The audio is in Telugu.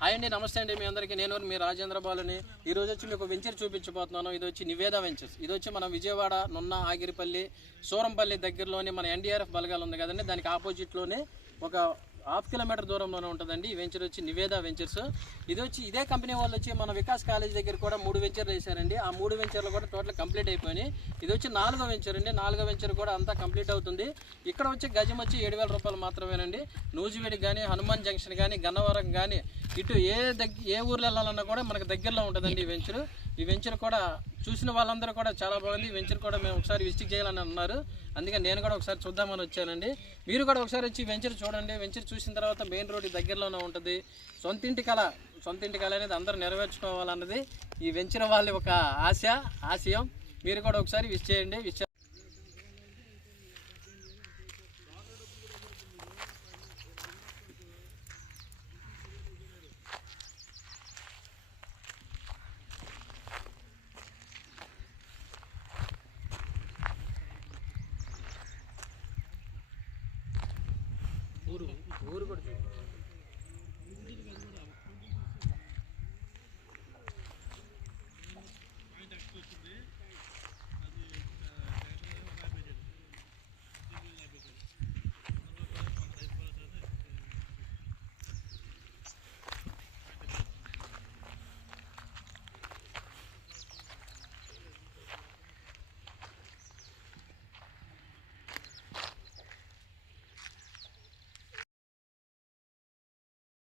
హాయ్ అండి, నమస్తే అండి. మీ అందరికీ నేను మీ రాజేంద్ర బాలుని. ఈరోజు వచ్చి మీకు వెంచర్ చూపించబోతున్నాను. ఇది వచ్చి నివేద వెంచర్స్. ఇది వచ్చి మన విజయవాడ నున్న ఆగిరిపల్లి సూరంపల్లి దగ్గరలోనే మన ఎన్డీఆర్ఎఫ్ బలగాలు ఉంది కదండి, దానికి ఆపోజిట్లోనే ఒక 1/2 కిలోమీటర్ దూరంలోనే ఉంటుందండి. ఈ వెంచర్ వచ్చి నివేద వెంచర్స్. ఇది వచ్చి ఇదే కంపెనీ వాళ్ళు వచ్చి మన వికాస్ కాలేజ్ దగ్గర కూడా 3 వెంచర్లు వేశారండి. ఆ 3 వెంచర్లు కూడా టోటల్ కంప్లీట్ అయిపోయినాయి. ఇది వచ్చి 4వ వెంచర్ అండి. 4వ వెంచర్ కూడా అంతా కంప్లీట్ అవుతుంది. ఇక్కడ వచ్చి గజం వచ్చి 7,000 రూపాయలు మాత్రమేనండి. నూజివేడి కానీ, హనుమాన్ జంక్షన్ కానీ, గన్నవరం కానీ, ఇటు ఏ ఊర్లో వెళ్ళాలన్నా కూడా మనకు దగ్గరలో ఉంటుందండి ఈ వెంచర్. ఈ వెంచర్ కూడా చూసిన వాళ్ళందరూ కూడా చాలా బాగుంది. ఈ వెంచర్ కూడా మేము ఒకసారి విజిట్ చేయాలని అన్నారు. అందుకని నేను కూడా ఒకసారి చూద్దామని వచ్చానండి. మీరు కూడా ఒకసారి వచ్చి వెంచర్ చూడండి. వెంచర్ చూసిన తర్వాత మెయిన్ రోడ్ దగ్గరలోనే ఉంటుంది. సొంత ఇంటి కళ అనేది అందరూ నెరవేర్చుకోవాలన్నది ఈ వెంచర్ వాళ్ళ ఒక ఆశయం. మీరు కూడా ఒకసారి విజిట్ చేయండి. ఊరు కూడా